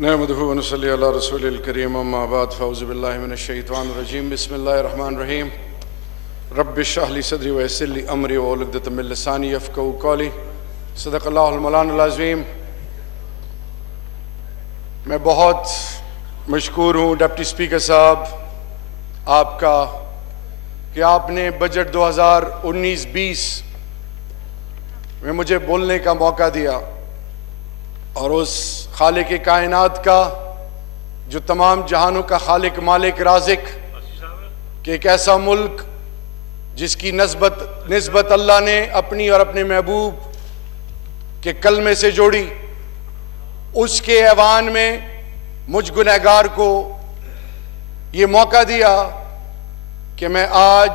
نحمدہ ونصلی علی رسول الکریم اما بعد فاعوذ باللہ من الشیطان الرجیم بسم اللہ الرحمن الرحیم رب اشرح لی صدری ویسر لی امری واحلل عقدۃ من لسانی یفقہوا قولی صدق اللہ المولانا العظیم۔ میں بہت مشکور ہوں ڈپٹی اسپیکر صاحب آپ کا کہ آپ نے بجٹ 2019-20 میں مجھے بولنے کا موقع دیا اور اس خالق کائنات کا جو تمام جہانوں کا خالق مالک رازق کہ ایک ایسا ملک جس کی نسبت اللہ نے اپنی اور اپنے محبوب کے کلمے سے جوڑی، اس کے ایوان میں مجھ گنہگار کو یہ موقع دیا کہ میں آج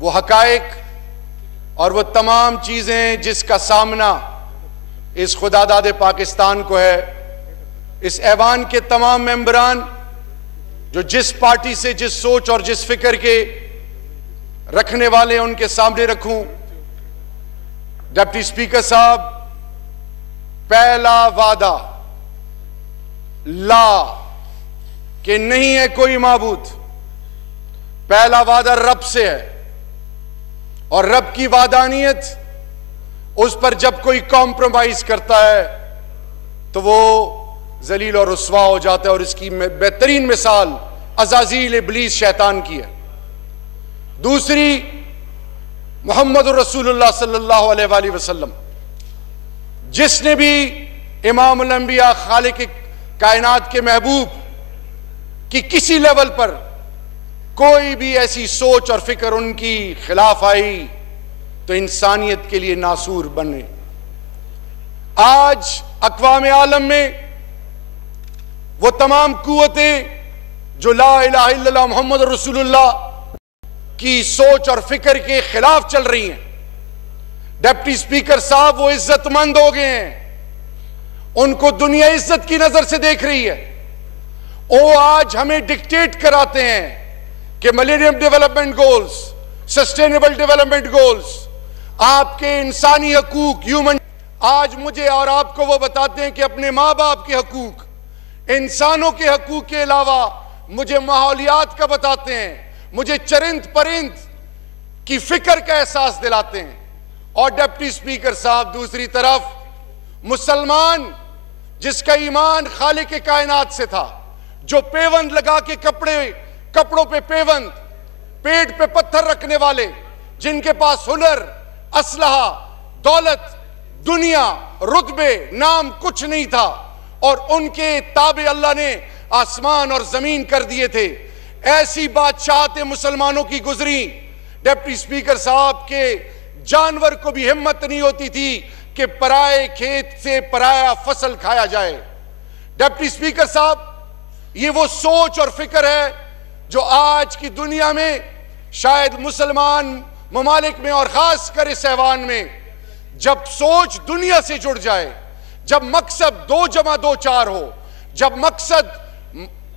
وہ حقائق اور وہ تمام چیزیں جس کا سامنا اس خدا داد پاکستان کو ہے، اس ایوان کے تمام ممبران جو جس پارٹی سے جس سوچ اور جس فکر کے رکھنے والے ان کے سامنے رکھوں۔ ڈپٹی اسپیکر صاحب، پہلا وعدہ لا کہ نہیں ہے کوئی معبود، پہلا وعدہ رب سے ہے، اور رب کی وعدانیت اس پر جب کوئی کمپرومائز کرتا ہے تو وہ ذلیل اور رسوا ہو جاتا ہے، اور اس کی بہترین مثال عزازیل ابلیس شیطان کی ہے۔ دوسری، محمد رسول اللہ صلی اللہ علیہ وآلہ وسلم، جس نے بھی امام الانبیاء خالق کائنات کے محبوب کی کسی لیول پر کوئی بھی ایسی سوچ اور فکر ان کی خلاف آئی تو انسانیت کے لیے ناسور بنے۔ آج اقوام عالم میں وہ تمام قوتیں جو لا الہ الا اللہ محمد رسول اللہ کی سوچ اور فکر کے خلاف چل رہی ہیں، ڈپٹی اسپیکر صاحب وہ عزت مند ہو گئے ہیں، ان کو دنیا عزت کی نظر سے دیکھ رہی ہے۔ وہ آج ہمیں ڈکٹیٹ کراتے ہیں کہ millennium development goals, sustainable development goals, آپ کے انسانی حقوق، ہیومن، آج مجھے اور آپ کو وہ بتاتے ہیں کہ اپنے ماں باپ کے حقوق، انسانوں کے حقوق کے علاوہ مجھے ماحولیات کا بتاتے ہیں، مجھے چرند پرند کی فکر کا احساس دلاتے ہیں۔ اور ڈپٹی اسپیکر صاحب، دوسری طرف مسلمان جس کا ایمان خالق کائنات سے تھا، جو پیوند لگا کے کپڑوں پہ پیوند، پیٹ پہ پتھر رکھنے والے، جن کے پاس ہنر، اسلحہ، دولت، دنیا، رتبے، نام کچھ نہیں تھا، اور ان کے تابع اللہ نے آسمان اور زمین کر دیے تھے، ایسی بادشاہت مسلمانوں کی گزری۔ ڈپٹی اسپیکر صاحب کے جانور کو بھی ہمت نہیں ہوتی تھی کہ پرائے کھیت سے پرایا فصل کھایا جائے۔ ڈپٹی اسپیکر صاحب، یہ وہ سوچ اور فکر ہے جو آج کی دنیا میں شاید مسلمان ممالک میں اور خاص کر اس ایوان میں جب سوچ دنیا سے جڑ جائے، جب مقصد 2+2=4 ہو، جب مقصد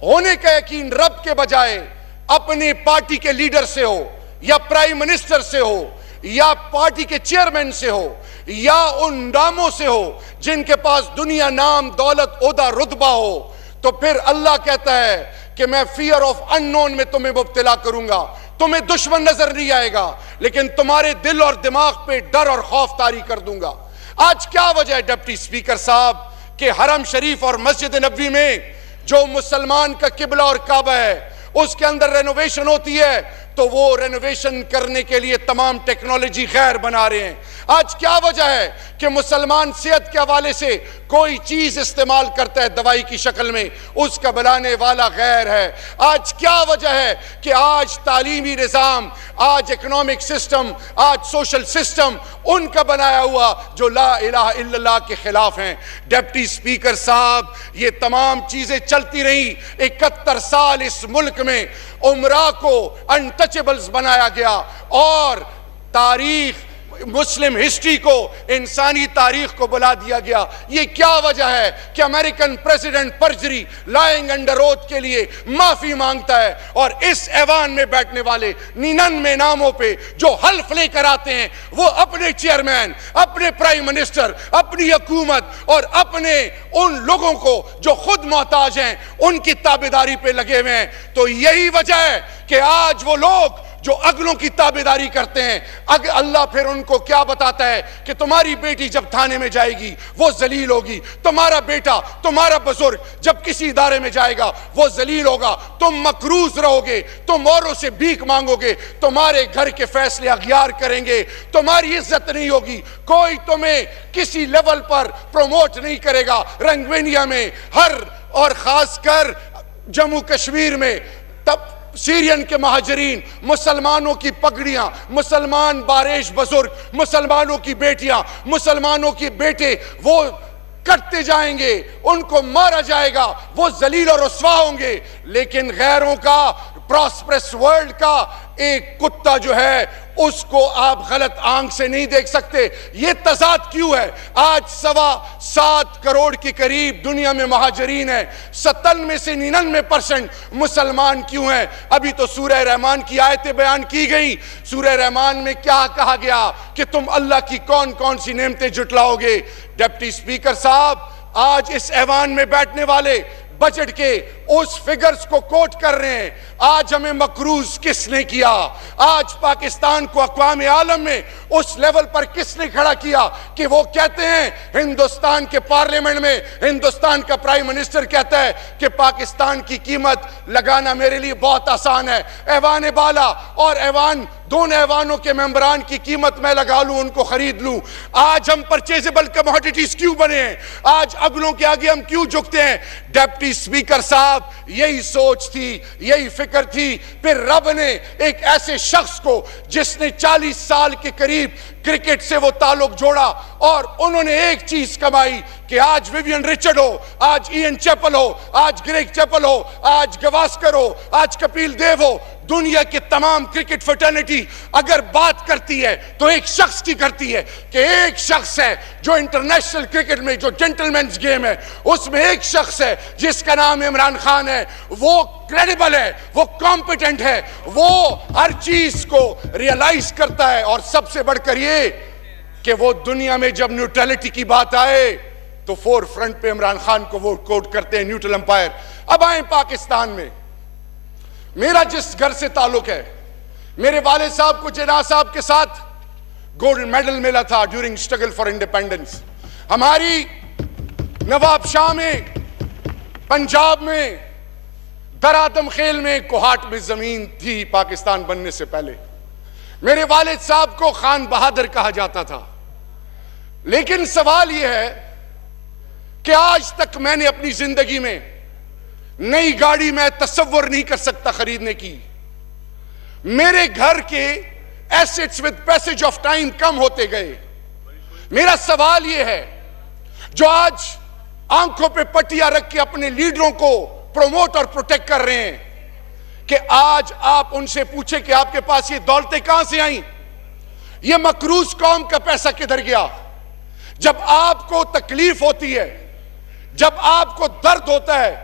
ہونے کا یقین رب کے بجائے اپنے پارٹی کے لیڈر سے ہو، یا پرائم منسٹر سے ہو، یا پارٹی کے چیئرمین سے ہو، یا ان ناموں سے ہو جن کے پاس دنیا، نام، دولت، عہدہ، رتبہ ہو، تو پھر اللہ کہتا ہے کہ میں فیئر آف اننون میں تمہیں مبتلا کروں گا۔ تمہیں دشمن نظر نہیں آئے گا، لیکن تمہارے دل اور دماغ پہ ڈر اور خوف طاری کر دوں گا۔ آج کیا وجہ ہے ڈپٹی اسپیکر صاحب کہ حرم شریف اور مسجد نبوی میں جو مسلمان کا قبلہ اور کعبہ ہے، اس کے اندر رینوویشن ہوتی ہے تو وہ رینوویشن کرنے کے لیے تمام ٹیکنالوجی غیر بنا رہے ہیں۔ آج کیا وجہ ہے کہ مسلمان صحت کے حوالے سے کوئی چیز استعمال کرتا ہے دوائی کی شکل میں، اس کا بنانے والا غیر ہے۔ آج کیا وجہ ہے کہ آج تعلیمی نظام، آج اکنامک سسٹم، آج سوشل سسٹم ان کا بنایا ہوا جو لا الہ الا اللہ کے خلاف ہیں۔ ڈپٹی اسپیکر صاحب، یہ تمام چیزیں چلتی رہیں۔ 71 سال اس ملک میں عمرہ کو انٹچیبلز بنایا گیا، اور تاریخ مسلم ہسٹری کو، انسانی تاریخ کو بلا دیا گیا. یہ کیا وجہ ہے کہ American president perjury lying under oath کے لیے معافی مانگتا ہے، اور اس ایوان میں بیٹھنے والے 99 ناموں پہ جو حلف لے کر آتے ہیں وہ اپنے چیئرمین، اپنے پرائم منسٹر، اپنی حکومت اور اپنے ان لوگوں کو جو خود محتاج ہیں ان کی تابعداری پہ لگے ہوئے ہیں. تو یہی وجہ ہے کہ آج وہ لوگ جو اگلوں کی تابعداری کرتے ہیں، اللہ پھر ان کو کیا بتاتا ہے کہ تمہاری بیٹی جب تھانے میں جائے گی وہ ذلیل ہوگی، تمہارا بیٹا، تمہارا بزرگ جب کسی ادارے میں جائے گا وہ ذلیل ہوگا، تم مقروض رہو گے، تم اوروں سے بھیک مانگو گے، تمہارے گھر کے فیصلے اغیار کریں گے، تمہاری عزت نہیں ہوگی، کوئی تمہیں کسی لیول پر پروموٹ نہیں کرے گا. رنگوینیا میں اور خاص کر جموں کشمیر میں تب سیرین کے مہاجرین، مسلمانوں کی پگڑیاں، مسلمان باریش بزرگ، مسلمانوں کی بیٹیاں، مسلمانوں کے بیٹے وہ کٹتے جائیں گے، ان کو مارا جائے گا، وہ ذلیل اور رسوا ہوں گے. لیکن غیروں کا، پراسپرس ورلڈ کا ایک کتا جو ہے اس کو آپ غلط آنکھ سے نہیں دیکھ سکتے. یہ تضاد کیوں ہے؟ آج 7.25 کروڑ کے قریب دنیا میں مہاجرین ہیں، 97 میں سے 99% مسلمان کیوں ہیں؟ ابھی تو سورہ رحمان کی آیتیں بیان کی گئی. سورہ رحمان میں کیا کہا گیا کہ تم اللہ کی کون کون سی نعمتیں جھٹلاؤ گے؟ ڈپٹی اسپیکر صاحب آج اس ایوان میں بیٹھنے والے بجٹ کے اس فگرز کو کوٹ کر رہے ہیں. آج ہمیں مقروض کس نے کیا؟ آج پاکستان کو اقوام عالم میں اس لیول پر کس نے کھڑا کیا کہ وہ کہتے ہیں، ہندوستان کے پارلیمنٹ میں ہندوستان کا پرائم منسٹر کہتا ہے کہ پاکستان کی قیمت لگانا میرے لیے بہت آسان ہے، ایوان بالا اور دونوں ایوانوں کے ممبران کی قیمت میں لگا لوں، ان کو خرید لوں. آج ہم پرچیزبل کموڈیٹیز کیوں بنے ہیں؟ آج اگلوں کے آگے ہم کیوں جھکتے ہیں؟ ڈپٹی اسپیکر صاحب یہی سوچ تھی، یہی فکر تھی. پھر رب نے ایک ایسے شخص کو جس نے 40 سال کے قریب کرکٹ سے وہ تعلق جوڑا اور انہوں نے ایک چیز کمائی کہ آج ویوین رچرڈ ہو، آج ایئن چیپل ہو، آج گریگ چیپل ہو، آج گواسکر ہو، آج کپیل دیو ہو. دنیا کے تمام کرکٹ فرٹرنیٹی اگر بات کرتی ہے تو ایک شخص کی کرتی ہے کہ ایک شخص ہے جو انٹرنیشنل کرکٹ میں جو جنٹلمینز گیم ہے اس میں ایک شخص ہے جس کا نام عمران خان ہے. وہ کریڈیبل ہے، وہ کمپیٹنٹ ہے، وہ ہر چیز کو ریئلائز کرتا ہے. اور سب سے بڑھ کر یہ کہ وہ دنیا میں جب نیوٹرلٹی کی بات آئے تو فور فرنٹ پہ عمران خان کو وہ کوٹ کرتے ہیں، نیوٹرل امپائر. اب آئیں پاکستان میں. میرا جس گھر سے تعلق ہے، میرے والد صاحب کو جناح صاحب کے ساتھ گولڈ میڈل ملا تھا ڈیورنگ اسٹرگل فار انڈیپینڈنس. ہماری نواب شاہ میں، پنجاب میں، درآدم خیل میں، کوہاٹ میں زمین تھی پاکستان بننے سے پہلے. میرے والد صاحب کو خان بہادر کہا جاتا تھا. لیکن سوال یہ ہے کہ آج تک میں نے اپنی زندگی میں نئی گاڑی میں تصور نہیں کر سکتا خریدنے کی. میرے گھر کے assets with passage of time کم ہوتے گئے. میرا سوال یہ ہے، جو آج آنکھوں پہ پٹیاں رکھ کے اپنے لیڈروں کو پروموٹ اور پروٹیکٹ کر رہے ہیں، کہ آج آپ ان سے پوچھیں کہ آپ کے پاس یہ دولتیں کہاں سے آئیں؟ یہ مقروض قوم کا پیسہ کدھر گیا؟ جب آپ کو تکلیف ہوتی ہے، جب آپ کو درد ہوتا ہے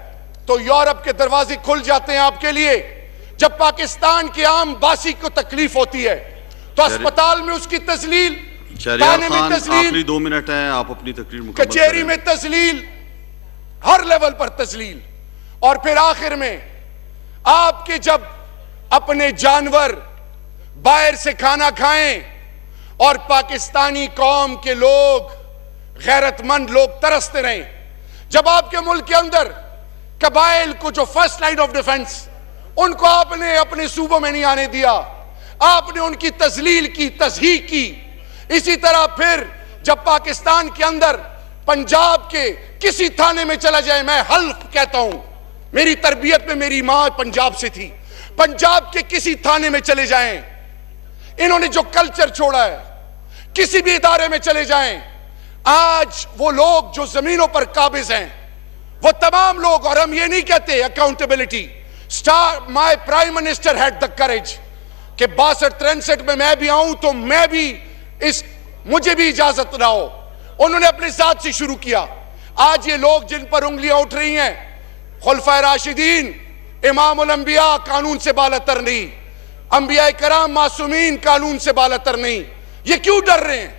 تو یورپ کے دروازے کھل جاتے ہیں آپ کے لیے. جب پاکستان کے عام باسی کو تکلیف ہوتی ہے تو اسپتال میں اس کی تذلیل، تھانے میں تذلیل، آخری 2 منٹ ہیں، آپ اپنی تقریر مکمل کریں. کچہری میں تذلیل، ہر لیول پر تذلیل. اور پھر آخر میں آپ کے جب اپنے جانور باہر سے کھانا کھائیں اور پاکستانی قوم کے لوگ، غیرت مند لوگ ترستے رہیں، جب آپ کے ملک کے اندر قبائل کو جو فرسٹ لائن آف ڈیفنس، ان کو آپ نے اپنے صوبوں میں نہیں آنے دیا، آپ نے ان کی تذلیل کی، تضحیق کی. اسی طرح پھر جب پاکستان کے اندر پنجاب کے کسی تھانے میں چلا جائے، میں حلف کہتا ہوں، میری تربیت میں میری ماں پنجاب سے تھی، پنجاب کے کسی تھانے میں چلے جائیں، انہوں نے جو کلچر چھوڑا ہے، کسی بھی ادارے میں چلے جائیں، آج وہ لوگ جو زمینوں پر قابض ہیں، وہ تمام لوگ، اور ہم یہ نہیں کہتے accountability, my prime minister had the courage کہ 62-63 میں بھی آؤں تو میں بھی اس مجھے بھی اجازت نہ ہو. انہوں نے اپنے ذات سے شروع کیا. آج یہ لوگ جن پر انگلیاں اٹھ رہی ہیں، خلفائے راشدین، امام الانبیاء، قانون سے بالاتر نہیں. انبیاء کرام معصومین قانون سے بالاتر نہیں. یہ کیوں ڈر رہے ہیں؟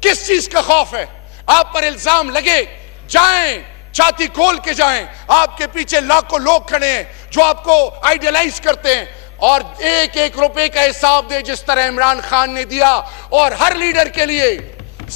کس چیز کا خوف ہے؟ آپ پر الزام لگے، جائیں، چھاتی کھول کے جائیں. آپ کے پیچھے لاکھوں لوگ کھڑے ہیں جو آپ کو آئیڈیلائز کرتے ہیں، اور ایک ایک روپے کا حساب دے جس طرح عمران خان نے دیا. اور ہر لیڈر کے لیے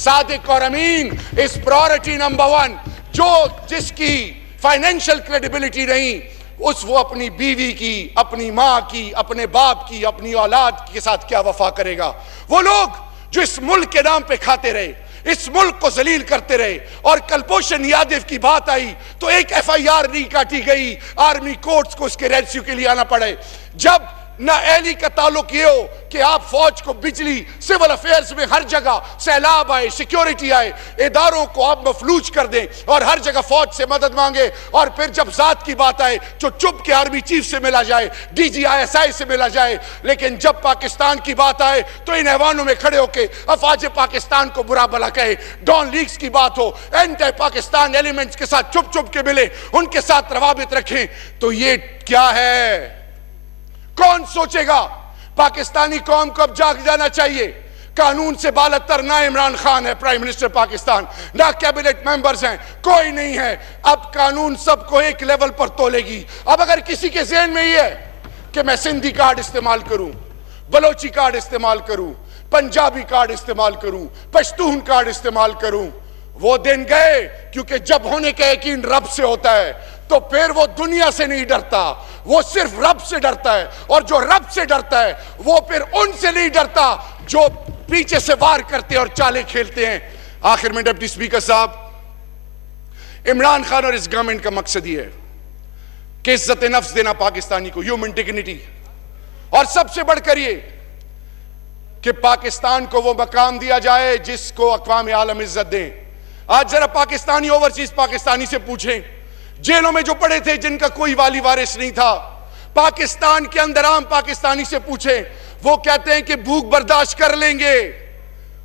صادق اور امین اس پرائورٹی نمبر 1، جو جس کی فائنینشل کریڈیبلٹی نہیں، وہ اپنی بیوی کی، اپنی ماں کی، اپنے باپ کی، اپنی اولاد کے ساتھ کیا وفا کرے گا؟ وہ لوگ جو اس ملک کے نام پہ کھاتے رہے، اس ملک کو ذلیل کرتے رہے. اور کلبھوشن یادو کی بات آئی تو ایک FIR نہیں کاٹی گئی، آرمی کورٹس کو اس کے ریسکیو کے لیے آنا پڑے. جب نہ اہلی کا تعلق یہ ہو کہ آپ فوج کو، بجلی، سول افیئرز میں ہر جگہ سیلاب آئے، سیکیورٹی آئے، اداروں کو آپ مفلوج کر دیں اور ہر جگہ فوج سے مدد مانگے. اور پھر جب ذات کی بات آئے جو چپ کے آرمی چیف سے ملا جائے، DG ISI سے ملا جائے. لیکن جب پاکستان کی بات آئے تو ان ایوانوں میں کھڑے ہو کے افواج پاکستان کو برا بھلا کہے. ڈان لیگز کی بات ہو، اینٹی پاکستان ایلیمنٹس کے ساتھ چھپ چھپ کے ملے، ان کے ساتھ روابط رکھیں. تو یہ کیا ہے؟ کون سوچے گا؟ پاکستانی قوم کو اب جاگ جانا چاہیے. قانون سے بالاتر نہ عمران خان ہے پرائم منسٹر پاکستان، نہ کیبنٹ ممبرز ہیں، کوئی نہیں ہے. اب قانون سب کو ایک لیول پر تولے گی. اب اگر کسی کے ذہن میں یہ ہے کہ میں سندھی کارڈ استعمال کروں، بلوچی کارڈ استعمال کروں، پنجابی کارڈ استعمال کروں، پشتون کارڈ استعمال کروں، وہ دن گئے. کیونکہ جب ہونے کا یقین رب سے ہوتا ہے تو پھر وہ دنیا سے نہیں ڈرتا، وہ صرف رب سے ڈرتا ہے. اور جو رب سے ڈرتا ہے وہ پھر ان سے نہیں ڈرتا جو پیچھے سے وار کرتے اور چالیں کھیلتے ہیں. آخر میں ڈپٹی اسپیکر صاحب، عمران خان اور اس گورنمنٹ کا مقصد یہ ہے کہ عزت نفس دینا پاکستانی کو، ہیومن ڈگنیٹی، اور سب سے بڑھ کر یہ کہ پاکستان کو وہ مقام دیا جائے جس کو اقوام عالم عزت دیں. آج ذرا پاکستانی اوورسیز پاکستانی سے پوچھیں، جیلوں میں جو پڑے تھے جن کا کوئی والی وارث نہیں تھا، پاکستان کے اندر عام پاکستانی سے پوچھیں، وہ کہتے ہیں کہ بھوک برداشت کر لیں گے،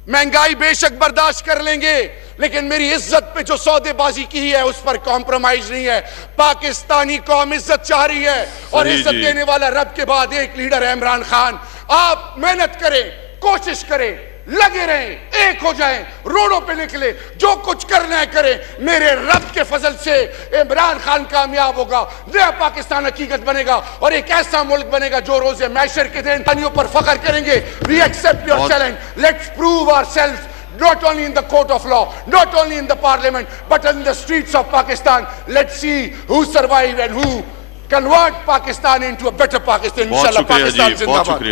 مہنگائی بے شک برداشت کر لیں گے، لیکن میری عزت پہ جو سودے بازی کی ہے اس پر کمپرومائز نہیں ہے. پاکستانی قوم عزت چاہ رہی ہے، اور عزت دینے والا رب کے بعد ایک لیڈر ہے عمران خان. آپ محنت کریں، کوشش کریں، لگے رہیں، ایک ہو جائیں، روڈوں پہ نکلے، جو کچھ کرنا ہے کریں. میرے رب کے فضل سے عمران خان کامیاب ہوگا، نیا پاکستان حقیقت بنے گا، اور ایک ایسا ملک بنے گا جو روز محشر کے دن انسانیوں پر فخر کریں گے. We accept your challenge. Let's prove ourselves not only in the court of law, not only in the parliament, but in the streets of Pakistan. Let's see who survive and who convert Pakistan into a better Pakistan. Inshallah, Pakistan zindabad.